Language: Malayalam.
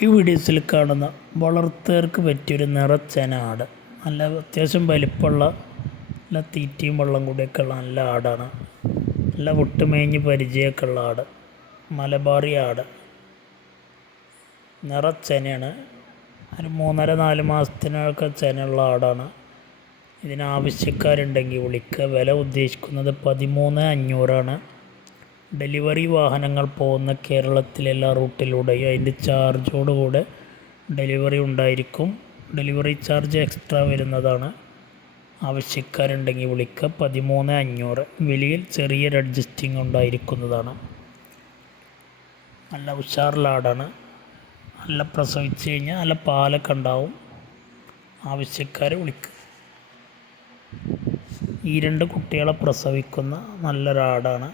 ഈ വീഡിയോസിൽ കാണുന്ന വളർത്തുകാർക്ക് പറ്റിയൊരു നിറച്ചന ആട്, നല്ല അത്യാവശ്യം വലിപ്പമുള്ള നല്ല തീറ്റയും വെള്ളം കൂടിയൊക്കെ ഉള്ള നല്ല ആടാണ്. നല്ല വിട്ടുമേഞ്ഞ് പരിചയമൊക്കെ ഉള്ള ആട്, മലബാറി ആട്, നിറച്ചനയാണ്. ഒരു 3.5-4 മാസത്തിനൊക്കെ ചെനയുള്ള ആടാണ്. ഇതിനാവശ്യക്കാരുണ്ടെങ്കിൽ വിളിക്കുക. വില ഉദ്ദേശിക്കുന്നത് 13,500 ഡെലിവറി വാഹനങ്ങൾ പോകുന്ന കേരളത്തിലെ എല്ലാ റൂട്ടിലൂടെയും അതിൻ്റെ ചാർജോടുകൂടെ ഡെലിവറി ഉണ്ടായിരിക്കും. ഡെലിവറി ചാർജ് എക്സ്ട്രാ വരുന്നതാണ്. ആവശ്യക്കാരുണ്ടെങ്കിൽ വിളിക്കുക. 13,500. വിലയിൽ ചെറിയൊരു അഡ്ജസ്റ്റിംഗ് ഉണ്ടായിരിക്കുന്നതാണ്. നല്ല ഉഷാറുള്ള ആടാണ്. നല്ല പ്രസവിച്ച് കഴിഞ്ഞാൽ നല്ല പാലൊക്കെ ഉണ്ടാവും. ആവശ്യക്കാർ വിളിക്കുക. ഈ 2 കുട്ടികളെ പ്രസവിക്കുന്ന നല്ലൊരാടാണ്.